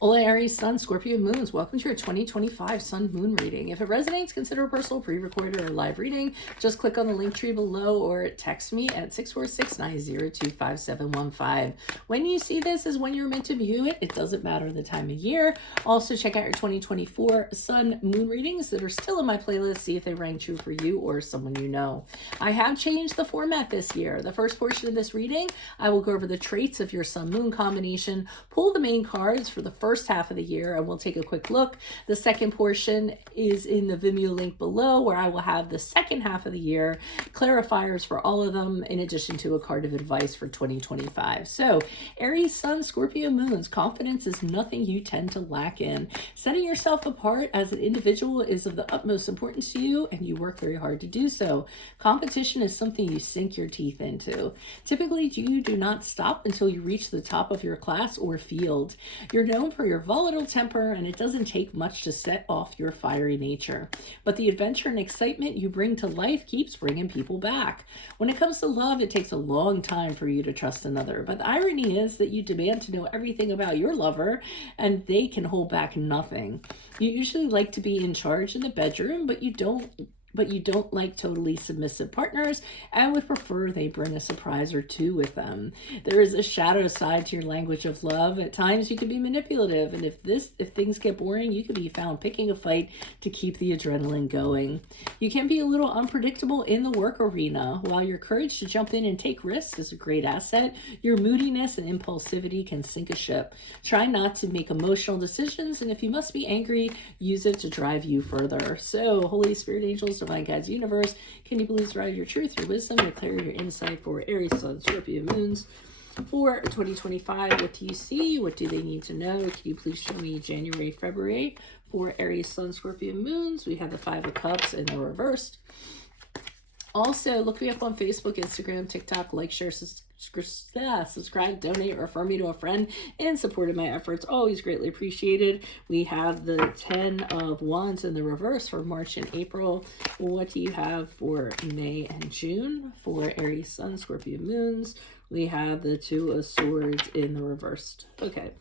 Hola Aries, Sun, Scorpio, Moons. Welcome to your 2025 Sun Moon reading. If it resonates, consider a personal pre-recorded or live reading. Just click on the link tree below or text me at 646-902-5715. When you see this is when you're meant to view it. It doesn't matter the time of year. Also, check out your 2024 Sun Moon readings that are still in my playlist. See if they rang true for you or someone you know. I have changed the format this year. The first portion of this reading, I will go over the traits of your Sun Moon combination, pull the main cards for the first half of the year, and we'll take a quick look. The second portion is in the Vimeo link below, where I will have the second half of the year, clarifiers for all of them, in addition to a card of advice for 2025. So, Aries, Sun, Scorpio, Moons, confidence is nothing you tend to lack in. Setting yourself apart as an individual is of the utmost importance to you, and you work very hard to do so. Competition is something you sink your teeth into. Typically, you do not stop until you reach the top of your class or field. You're known for your volatile temper, and it doesn't take much to set off your fiery nature. But the adventure and excitement you bring to life keeps bringing people back. When it comes to love, it takes a long time for you to trust another. But the irony is that you demand to know everything about your lover, and they can hold back nothing. You usually like to be in charge in the bedroom, but you don't like totally submissive partners and would prefer they bring a surprise or two with them. There is a shadow side to your language of love. At times you can be manipulative, and if things get boring, you can be found picking a fight to keep the adrenaline going. You can be a little unpredictable in the work arena. While your courage to jump in and take risks is a great asset, your moodiness and impulsivity can sink a ship. Try not to make emotional decisions, and if you must be angry, use it to drive you further. So, Holy Spirit, angels, divine guides, universe, can you please provide your truth, your wisdom, your clarity, your insight for Aries, Sun, Scorpio, Moons for 2025? What do you see? What do they need to know? Can you please show me January, February for Aries, Sun, Scorpio, Moons? We have the Five of Cups in the reversed. Also, look me up on Facebook, Instagram, TikTok, like, share, subscribe, donate, or refer me to a friend in support of my efforts. Always greatly appreciated. We have the 10 of Wands in the reverse for March and April. What do you have for May and June for Aries, Sun, Scorpio, Moons? We have the Two of Swords in the reversed. Okay.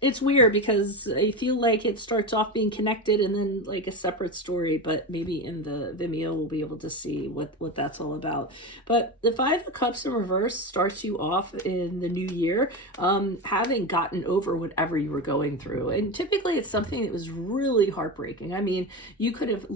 It's weird because I feel like it starts off being connected and then like a separate story, but maybe in the Vimeo we'll be able to see what that's all about. But the Five of Cups in reverse starts you off in the new year, having gotten over whatever you were going through. And typically it's something that was really heartbreaking. I mean, you could have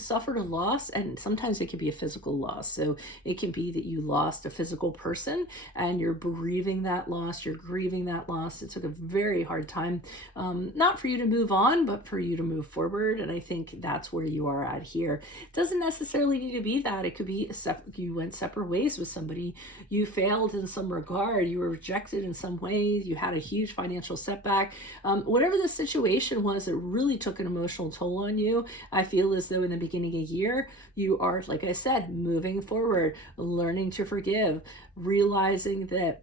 suffered a loss, and sometimes it can be a physical loss. So it can be that you lost a physical person and you're bereaving that loss, you're grieving that loss. It took a very hard time, not for you to move on, but for you to move forward. And I think that's where you are at here. It doesn't necessarily need to be that. It could be you went separate ways with somebody. You failed in some regard. You were rejected in some ways. You had a huge financial setback. Whatever the situation was, it really took an emotional toll on you. I feel as though in the beginning of the year, you are, like I said, moving forward, learning to forgive, realizing that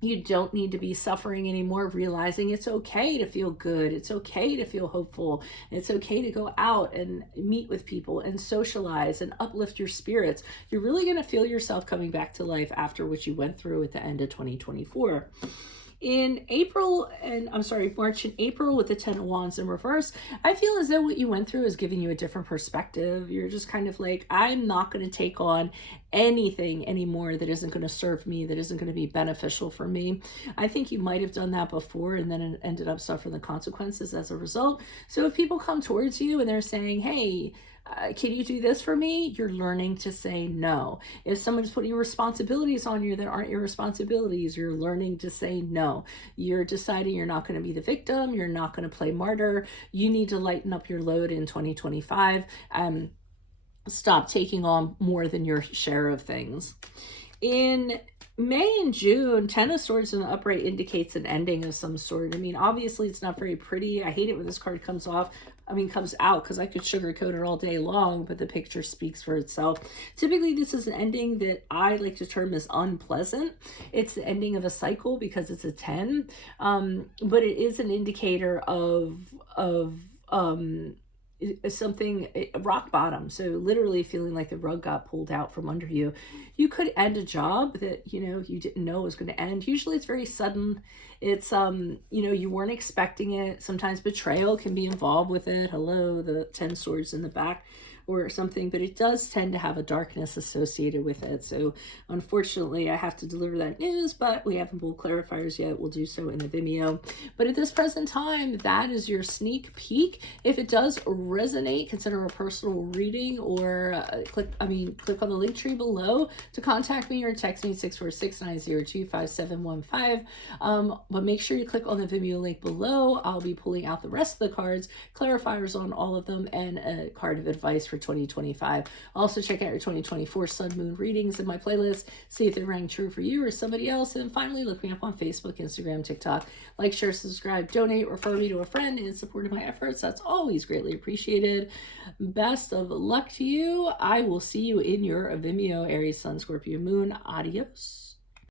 you don't need to be suffering anymore, realizing it's okay to feel good. It's okay to feel hopeful. It's okay to go out and meet with people and socialize and uplift your spirits. You're really going to feel yourself coming back to life after what you went through at the end of 2024. In March and April with the 10 of Wands in reverse, I feel as though what you went through is giving you a different perspective. You're just kind of like, I'm not going to take on anything anymore that isn't going to serve me, that isn't going to be beneficial for me. I think you might have done that before and then ended up suffering the consequences as a result. So if people come towards you and they're saying, hey, can you do this for me? You're learning to say no. If someone's putting responsibilities on you that aren't your responsibilities, you're learning to say no. You're deciding you're not going to be the victim. You're not going to play martyr. You need to lighten up your load in 2025. Stop taking on more than your share of things. In May and June, 10 of Swords in the upright indicates an ending of some sort. I mean, obviously it's not very pretty. I hate it when this card comes out, because I could sugarcoat it all day long, but the picture speaks for itself. Typically, this is an ending that I like to term as unpleasant. It's the ending of a cycle because it's a 10, but it is an indicator of something rock bottom, so literally feeling like the rug got pulled out from under you. You could end a job that you didn't know was going to end. Usually it's very sudden. It's you weren't expecting it. Sometimes betrayal can be involved with it. Hello, the 10 swords in the back or something, but it does tend to have a darkness associated with it. So unfortunately I have to deliver that news, but we haven't pulled clarifiers yet. We'll do so in the Vimeo. But at this present time, that is your sneak peek. If it does resonate, consider a personal reading, or click on the link tree below to contact me, or text me 646-902-5715. But make sure you click on the Vimeo link below. I'll be pulling out the rest of the cards, clarifiers on all of them, and a card of advice for 2025. Also check out your 2024 sun moon readings in my playlist. See if they rang true for you or somebody else. And finally, look me up on Facebook, Instagram, TikTok. Like, share, subscribe, donate, refer me to a friend in support of my efforts. That's always greatly appreciated. Best of luck to you. I will see you in your Vimeo Aries Sun Scorpio Moon. Adios.